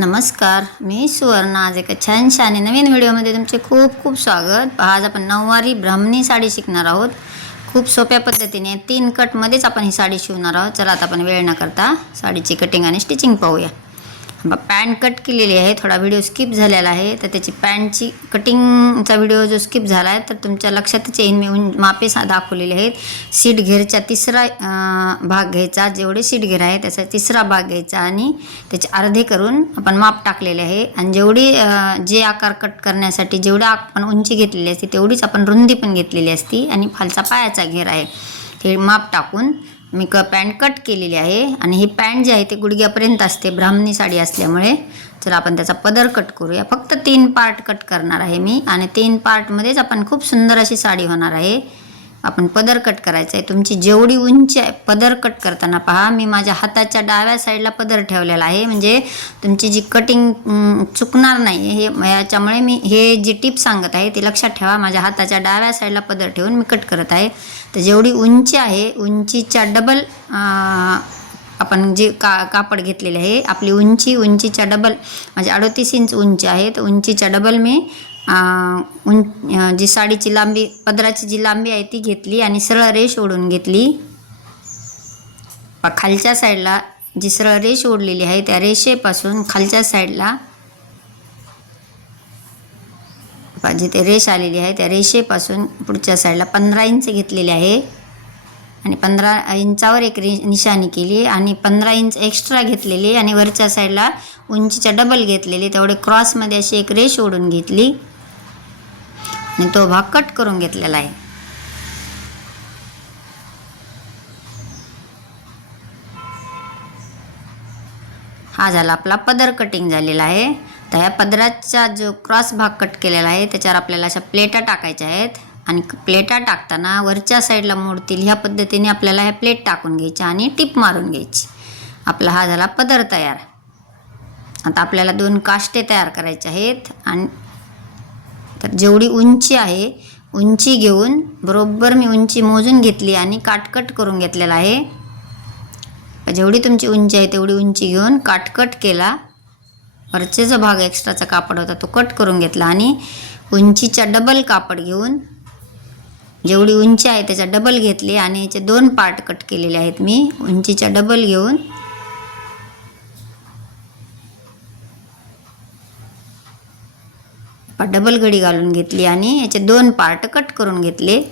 नमस्कार मी सुवर्ण. आज एका छानशा आणि नवीन व्हिडिओमध्ये तुमचे खूप खूप स्वागत. आज आपण नऊवारी ब्राह्मणी साडी शिकणार आहोत. खूप सोप्या पद्धतीने तीन कटमध्येच आपण ही साडी शिवणार आहोत. चला आता आपण वेळ न करता साडीची कटिंग आणि स्टिचिंग पाहूया. पॅन्ट कट केलेली आहे. थोडा व्हिडिओ स्किप झालेला आहे. तर त्याची पॅन्टची कटिंगचा व्हिडिओ जो स्किप झाला आहे तर तुमच्या लक्षातच येईन मी उं मापे सा दाखवलेले आहेत. सीट घेरचा तिसरा भाग घ्यायचा. जेवढे सीट घेर आहे त्याचा तिसरा भाग घ्यायचा आणि त्याचे अर्धे करून आपण माप टाकलेले आहे. आणि जेवढी जे आकार कट करण्यासाठी जेवढी आपण उंची घेतलेली असते तेवढीच आपण रुंदी पण घेतलेली असती आणि खालचा पायाचा घेर आहे. हे माप टाकून मी क पॅन्ट कट केलेली आहे आणि ही पॅन्ट जी आहे ती गुडघ्यापर्यंत असते ब्राह्मणी साडी असल्यामुळे. तर आपण त्याचा पदर कट करूया. फक्त तीन पार्ट कट करणार आहे मी आणि तीन पार्टमध्येच आपण खूप सुंदर अशी साडी होणार आहे. आपण पदर कट करायचं आहे तुमची जेवढी उंची आहे पदर कट करताना पहा. मी माझ्या हाताच्या डाव्या साईडला पदर ठेवलेला आहे. म्हणजे तुमची जी कटिंग चुकणार नाही हे याच्यामुळे मी हे जी टिप सांगत आहे ती लक्षात ठेवा. माझ्या हाताच्या डाव्या साईडला पदर ठेवून मी कट करत आहे. तर जेवढी उंची आहे उंचीच्या डबल आपण जे का कापड घेतलेले आहे आपली उंची उंचीच्या डबल म्हणजे अडोतीस इंच उंची आहे. तर उंचीच्या डबल मी उं जी साडीची लांबी पदराची जी लांबी आहे ती घेतली आणि सरळ रेष ओढून घेतली. खालच्या साईडला जी सरळ रेष ओढलेली आहे त्या रेषेपासून खालच्या साईडला जिथे रेष आलेली आहे त्या रेषेपासून पुढच्या साईडला पंधरा इंच घेतलेले आहे. आणि पंधरा इंचावर एक रे निशाणी केली आणि पंधरा इंच एक्स्ट्रा घेतलेली आणि वरच्या साईडला उंचीच्या डबल घेतलेली तेवढे क्रॉसमध्ये अशी एक रेष ओढून घेतली. आणि तो भाग कट करून घेतलेला आहे. हा झाला आपला पदर कटिंग झालेला आहे. तर ह्या पदराचा जो क्रॉस भाग कट केलेला आहे त्याच्यावर आपल्याला अशा प्लेटा टाकायच्या आहेत. आणि प्लेटा टाकताना वरच्या साईडला मोडतील ह्या पद्धतीने आपल्याला ह्या प्लेट टाकून घ्यायच्या आणि टिप मारून घ्यायची. आपला हा झाला पदर तयार. आता आपल्याला दोन काष्टे तयार करायचे आहेत आणि तर जेवढी उंची आहे उंची घेऊन बरोबर मी उंची मोजून घेतली आणि काटकट करून घेतलेला आहे. जेवढी तुमची उंची आहे तेवढी उंची घेऊन काटकट केला. वरचे जो भाग एक्स्ट्राचा कापड होता तो कट करून घेतला आणि उंचीचा डबल कापड घेऊन जेवढी उंची आहे त्याचा डबल घेतली आणि याचे दोन पार्ट कट केलेले आहेत मी. उंचीच्या डबल घेऊन डबल घडी घालून घेतली आणि याचे दोन पार्ट कट करून घेतले.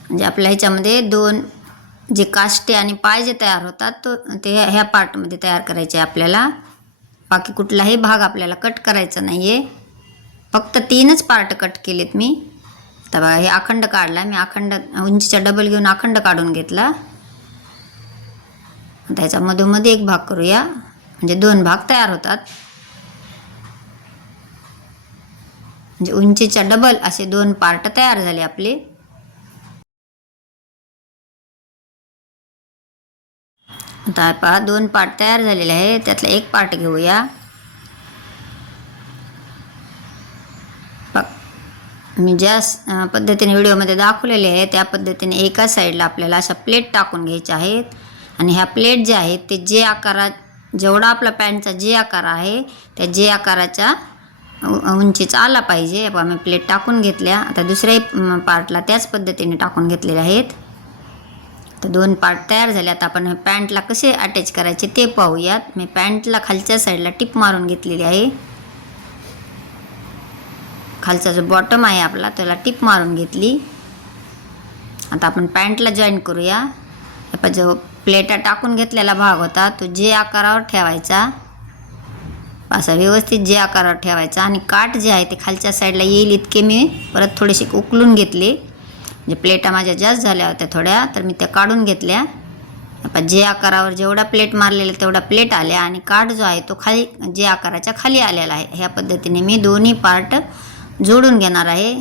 म्हणजे आपल्या ह्याच्यामध्ये दोन जे काष्टे आणि पाय जे तयार होतात तो ते ह्या- पार्टमध्ये तयार करायचे आपल्याला. बाकी कुठलाही भाग आपल्याला कट करायचा नाही आहे फक्त तीनच पार्ट कट केलेत मी. तर बघा हे अखंड काढला. मी अखंड उंचीचा डबल घेऊन अखंड काढून घेतला. त्याचा मधोमध्ये एक भाग करूया. म्हणजे दोन भाग तयार होतात. म्हणजे उंचीच्या डबल असे दोन पार्ट तयार झाले आपले. आता पहा दोन पार्ट तयार झालेले आहे त्यातला एक पार्ट घेऊया. प- मी ज्या पद्धतीने व्हिडिओमध्ये दाखवलेले आहे त्या पद्धतीने एका साईडला आपल्याला अशा प्लेट टाकून घ्यायच्या आहेत. आणि ह्या प्लेट ज्या आहेत ते जे आकारा जेवढा आपला पॅन्टचा जे आकार आहे त्या जे आकाराच्या उंचीचा आला पाहिजे. मी प्लेट टाकून घेतल्या. आता दुसऱ्याही पार्टला त्याच पद्धतीने टाकून घेतलेल्या आहेत. तर दोन पार्ट तयार झाले. आता आपण पॅन्टला कसे अटॅच करायचे ते पाहूयात. मी पॅन्टला खालच्या साईडला टिप मारून घेतलेली आहे. खालचा जो बॉटम आहे आपला त्याला टिप मारून घेतली. आता आपण पॅन्टला जॉईन करूया. आपण जो प्लेटा टाकून घेतलेला भाग होता तो जे आकारावर ठेवायचा असा व्यवस्थित जे आकारावर ठेवायचा. आणि काठ जे आहे ते खालच्या साईडला येईल इतके मी परत थोडेसे उकलून घेतले. म्हणजे प्लेटा माझ्या जास्त झाल्या होत्या थोड्या तर मी त्या काढून घेतल्या. आता जे आकारावर जेवढा प्लेट मारलेला तेवढा प्लेट आल्या आणि काठ जो आहे तो खाली जे आकाराच्या खाली आलेला आहे ह्या पद्धतीने मी दोन्ही पार्ट जोडून घेणार आहे.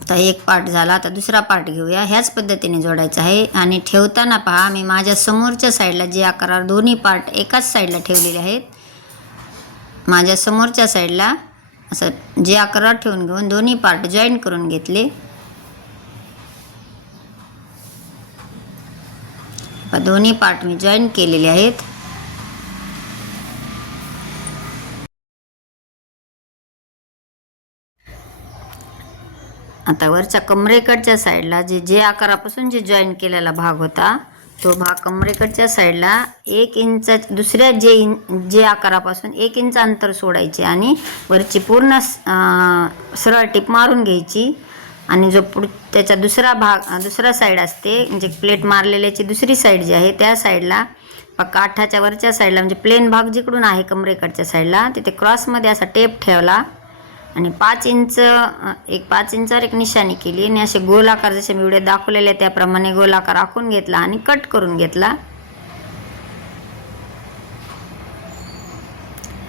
आता एक पार्ट झाला आता दुसरा पार्ट घेऊया. ह्याच पद्धतीने जोडायचा आहे आणि ठेवताना पहा मी माझ्या समोरच्या साईडला जे आकारावर दोन्ही पार्ट एकाच साईडला ठेवलेले आहेत माझ्या समोरच्या साईडला असं जे आकारावर ठेवून घेऊन दोन्ही पार्ट जॉईन करून घेतले. दोन्ही पार्ट मी जॉईन केलेले आहेत. आता वरच्या कमरेकडच्या साईडला जे जे आकारापासून जे जॉईन केलेला भाग होता तो भाग कमरेकडच्या साईडला एक इंच दुसऱ्या जे इन जे आकारापासून एक इंच अंतर सोडायचे आणि वरची पूर्ण सरळ टीप मारून घ्यायची. आणि जो पुढ त्याचा दुसरा भाग दुसरा साईड असते म्हणजे प्लेट मारलेल्याची दुसरी साईड जी आहे त्या साईडला काठाच्या वरच्या साईडला म्हणजे प्लेन भाग जिकडून आहे कमरेकडच्या साईडला तिथे क्रॉसमध्ये असा टेप ठेवला. आणि पाच इंच एक पाच इंचावर एक निशाणी केली. आणि असे गोलाकार जसे मी व्हिडिओ दाखवलेले त्याप्रमाणे गोलाकार आखून घेतला आणि कट करून घेतला.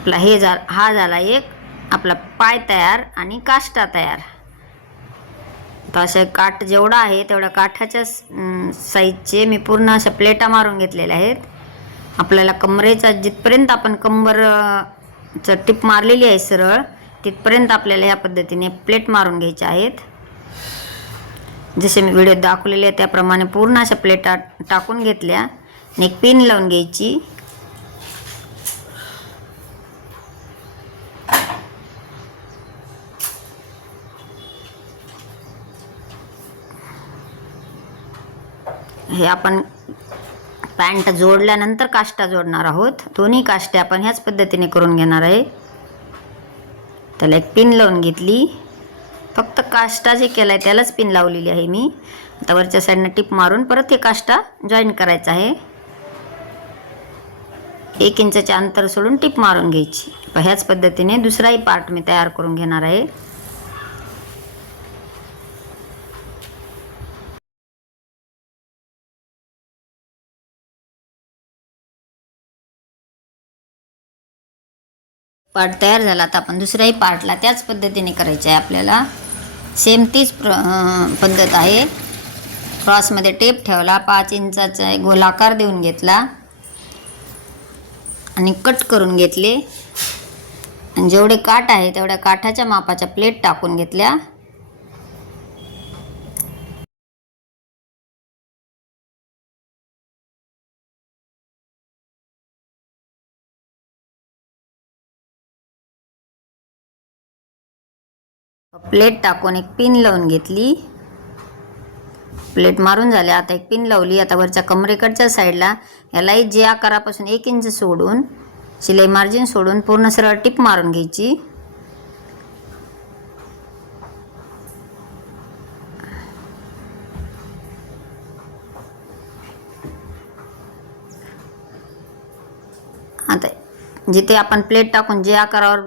आपला हे जा हा झाला एक. आपला पाय तयार आणि काष्टा तयार. तर असे काठ जेवढा आहे तेवढ्या काठाच्या साईजचे मी पूर्ण अशा प्लेटा मारून घेतलेल्या आहेत. आपल्याला कमरेचा जिथपर्यंत आपण कंबर चं टिप मारलेली आहे सरळ तिथपर्यंत आपल्याला ह्या पद्धतीने प्लेट मारून घ्यायच्या आहेत. जसे मी व्हिडिओत दाखवलेले आहे त्याप्रमाणे पूर्ण अशा प्लेटा टाकून घेतल्या आणि एक पिन लावून घ्यायची. हे आपण पॅन्ट जोडल्यानंतर काष्टा जोडणार आहोत. दोन्ही काष्टे आपण ह्याच पद्धतीने करून घेणार आहे. त्याला एक पिन लावून घेतली. फक्त काष्टा जे केला आहे त्यालाच पिन लावलेली आहे मी. आता वरच्या साईडनं टिप मारून परत हे काष्टा जॉईन करायचं आहे. एक इंचाचे अंतर सोडून टिप मारून घ्यायची. ह्याच पद्धतीने दुसराही पार्ट मी तयार करून घेणार आहे. पार्ट तयार झाला. आता आपण दुसऱ्याही पार्टला त्याच पद्धतीने करायचं आहे आपल्याला. सेम तीच प्र पद्धत आहे. क्रॉसमध्ये टेप ठेवला पाच इंचाचा एक गोलाकार देऊन घेतला. आणि कट करून घेतले. आणि जेवढे काठ आहे तेवढ्या काठाच्या मापाच्या प्लेट टाकून घेतल्या. प्लेट टाकून एक पिन लावून घेतली. प्लेट मारून झाली. आता एक पिन लावली. आता वरच्या कमरेकडच्या साईडला यालाही जे आकारापासून एक इंच सोडून शिलाई मार्जिन सोडून पूर्ण सरळ टिप मारून घ्यायची. आता जिथे आपण प्लेट टाकून जे आकारावर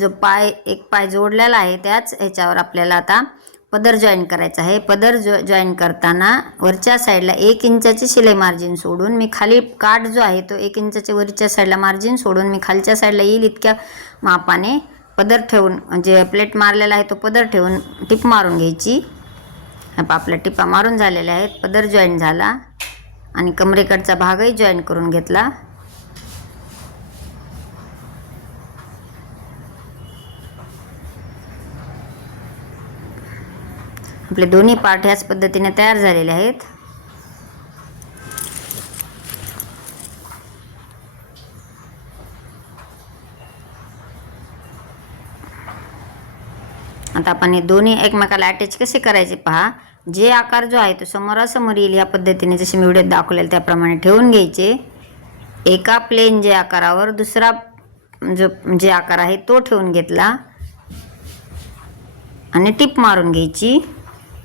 जो पाय एक पाय जोडलेला आहे त्याच ह्याच्यावर आपल्याला आता पदर जॉईन करायचा आहे. पदर जो जॉईन करताना वरच्या साईडला एक इंचाची शिलाई मार्जिन सोडून मी खाली काठ जो आहे तो एक इंचाच्या वरच्या साईडला मार्जिन सोडून मी खालच्या साईडला येईल इतक्या मापाने पदर ठेवून म्हणजे प्लेट मारलेला आहे तो पदर ठेवून टिप मारून घ्यायची. आपल्या टिपा मारून झालेल्या आहेत. पदर जॉईन झाला आणि कमरेकडचा भागही जॉईन करून घेतला. आपले दोन्ही पार्ट ह्याच पद्धतीने तयार झालेले आहेत. आता आपण हे दोन्ही एकमेकाला अटॅच कसे करायचे पहा. जे आकार जो आहे तो समोरासमोर येईल या पद्धतीने जसे मी व्हिडिओत दाखवलेले त्याप्रमाणे ठेवून घ्यायचे. एका प्लेन जे आकारावर दुसरा जो जे आकार आहे तो ठेवून घेतला. आणि टिप मारून घ्यायची.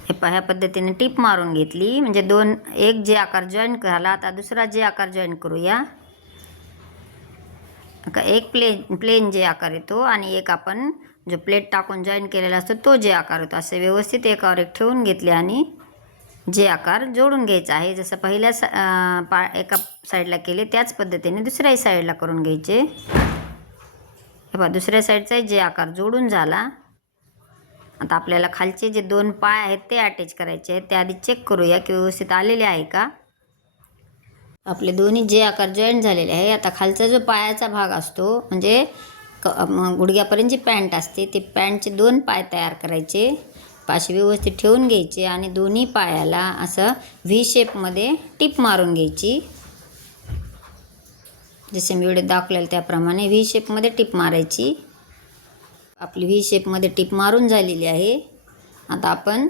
हे पहा ह्या पद्धतीने टिप मारून घेतली. म्हणजे दोन एक जे आकार जॉईन झाला आता दुसरा जे आकार जॉईन करूया. का एक प्लेन प्लेन जे आकार येतो आणि एक आपण जो प्लेट टाकून जॉईन केलेला असतो तो जे आकार होतो. असे व्यवस्थित एकावर एक ठेवून घेतले आणि जे आकार जोडून घ्यायचा आहे. जसं पहिल्या सा पा एका साईडला केले त्याच पद्धतीने दुसऱ्याही साईडला करून घ्यायचे. हे पहा दुसऱ्या साईडचाही जे आकार जोडून झाला आता आपल्याला खालचे जे दोन पाय आहेत ते अटॅच करायचे आहेत. ते आधी चेक करूया की व्यवस्थित आलेले आहे का? आपले दोन्ही जे आकार जॉईंट झालेले आहे आता खालचा जो पायाचा भाग असतो म्हणजे क गुडघ्यापर्यंत जी पॅन्ट असते ते पॅन्टचे दोन पाय तयार करायचे पाशी व्यवस्थित ठेवून घ्यायचे आणि दोन्ही पायाला असं व्ही शेपमध्ये टिप मारून घ्यायची. जसे मी व्हिडिओ दाखवलेलं त्याप्रमाणे व्ही शेपमध्ये टिप मारायची. आपली व्ही शेपमध्ये टिप मारून झालेली आहे. आता आपण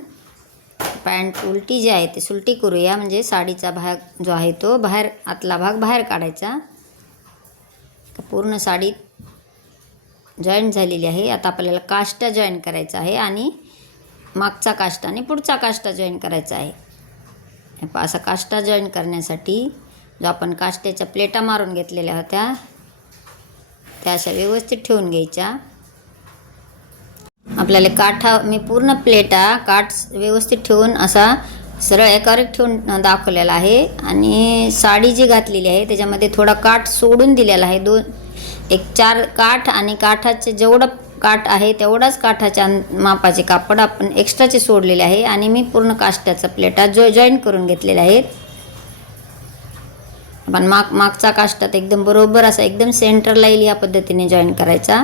पॅन्ट उलटी जी आहे ती सुलटी करूया. म्हणजे साडीचा भाग जो आहे तो बाहेर आतला भाग बाहेर काढायचा. पूर्ण साडी जॉईंट झालेली आहे. आता आपल्याला काष्टा जॉईन करायचा आहे आणि मागचा काष्टा आणि पुढचा काष्टा जॉईन करायचा आहे. असा काष्टा जॉईन करण्यासाठी जो आपण काष्ट्याच्या प्लेटा मारून घेतलेल्या होत्या त्या अशा व्यवस्थित ठेवून घ्यायच्या. आपल्याला काठा मी पूर्ण प्लेटा काठ व्यवस्थित ठेवून असा सरळ एकावर एक ठेवून दाखवलेला आहे. आणि साडी जी घातलेली आहे त्याच्यामध्ये थोडा काठ सोडून दिलेला आहे. दोन एक चार काठ आणि काठाचे जेवढं काठ आहे तेवढाच काठाच्या मापाचे कापड आपण एक्स्ट्राचे सोडलेले आहे. आणि मी पूर्ण काष्ट्याचा प्लेटा जो जॉईन करून घेतलेले आहेत आपण माग मागचा काष्टात एकदम बरोबर असा एकदम सेंटरला येईल या पद्धतीने जॉईन करायचा.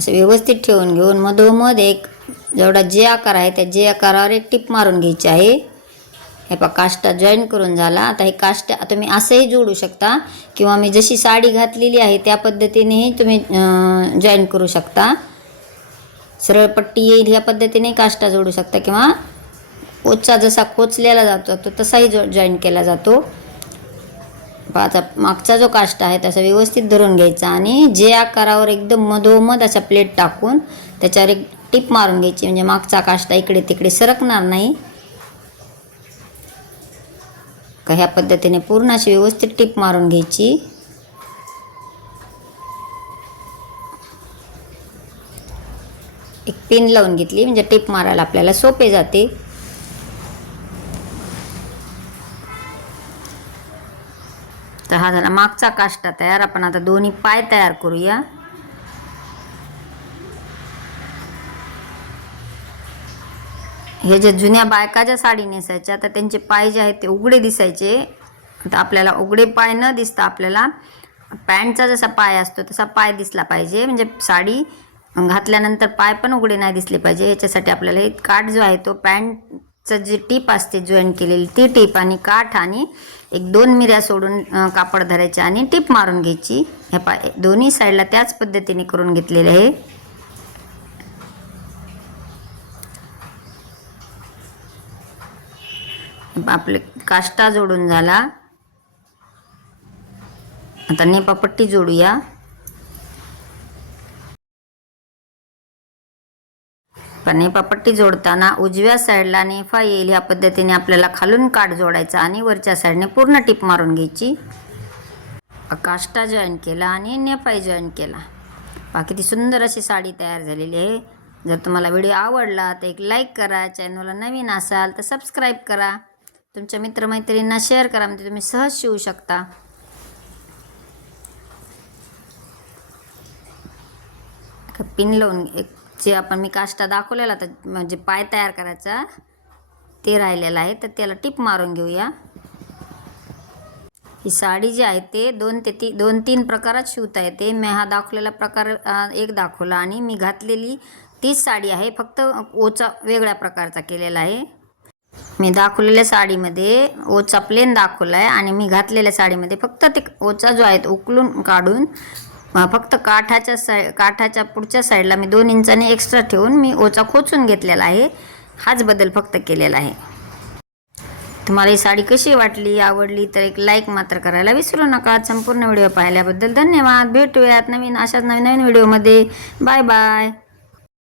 असं व्यवस्थित ठेवून घेऊन मधोमध एक जेवढा जे आकार आहे त्या जे आकारावर एक टिप मारून घ्यायची आहे. हे पा काष्टा जॉईन करून झाला. आता हे काष्ट तुम्ही असंही जोडू शकता किंवा मी जशी साडी घातलेली आहे त्या पद्धतीनेही तुम्ही जॉईन करू शकता. सरळ पट्टी येईल ह्या पद्धतीने काष्टा जोडू शकता किंवा ओचा जसा कोचलेला जातो तो तसाही जॉ जॉईन केला जातो. आता मागचा जो काष्ट आहे तसा व्यवस्थित धरून घ्यायचा आणि जे आकारावर एकदम मधोमध अशा प्लेट टाकून त्याच्यावर एक टिप मारून घ्यायची. म्हणजे मागचा काष्टा इकडे तिकडे सरकणार नाही. का ह्या पद्धतीने पूर्ण अशी व्यवस्थित टिप मारून घ्यायची. एक पिन लावून घेतली. म्हणजे टिप मारायला आपल्याला सोपे जाते. तर हा झाला मागचा काष्टा तयार. आपण आता दोन्ही पाय तयार करूया. हे जे जुन्या बायका ज्या साडी नेसायच्या तर त्यांचे पाय जे आहेत ते उघडे दिसायचे. तर आपल्याला उघडे पाय न दिसता आपल्याला पॅन्टचा जसा पाय असतो तसा पाय दिसला पाहिजे. म्हणजे साडी घातल्यानंतर पाय पण उघडे नाही दिसले पाहिजे. याच्यासाठी आपल्याला हे काठ जो आहे तो पॅन्टचं जी टीप असते जॉईन केलेली ती टीप आणि काठ आणि एक दोन मिऱ्या सोडून कापड धरायचे आणि टीप मारून घ्यायची. हे पाय दोन्ही साईडला त्याच पद्धतीने करून घेतलेले आहे. आपले काष्टा जोडून झाला. आता नेपापट्टी जोडूया. पण नेपापट्टी जोडताना उजव्या साईडला नेफा येईल ह्या पद्धतीने आपल्याला खालून काठ जोडायचा आणि वरच्या साईडने पूर्ण टिप मारून घ्यायची. काष्टा जॉईन केला आणि नेपाई जॉईन केला. बाकी किती सुंदर अशी साडी तयार झालेली आहे. जर तुम्हाला व्हिडिओ आवडला तर एक लाईक करा चॅनलला नवीन असाल तर सबस्क्राईब करा. तुमच्या मित्रमैत्रिणींना शेअर करा म्हणजे तुम्ही सहज शिवू शकता. पिन लावून एक जे आपण मी काष्टा दाखवलेला तर म्हणजे पाय तयार करायचा ते राहिलेलं आहे. तर त्याला टिप मारून घेऊया. ही साडी जी आहे ते दोन ते ती दोन तीन प्रकारात शिवता येते. मी हा दाखवलेला प्रकार एक दाखवला आणि मी घातलेली तीच साडी आहे. फक्त ओचा वेगळ्या प्रकारचा केलेला आहे. मी दाखवलेल्या साडीमध्ये ओचा प्लेन दाखवला आहे आणि मी घातलेल्या साडीमध्ये फक्त ते ओचा जो आहे तो उकलून काढून फक्त काठाच्या साय काठाच्या पुढच्या साईडला मी दोन इंचाने एक्स्ट्रा ठेवून मी ओचा खोचून घेतलेला आहे. हाच बदल फक्त केलेला आहे. तुम्हाला ही साडी कशी वाटली आवडली तर एक लाईक मात्र करायला विसरू नका. संपूर्ण व्हिडिओ पाहिल्याबद्दल धन्यवाद. भेटूयात नवीन अशाच नवीन नवीन व्हिडिओमध्ये बाय बाय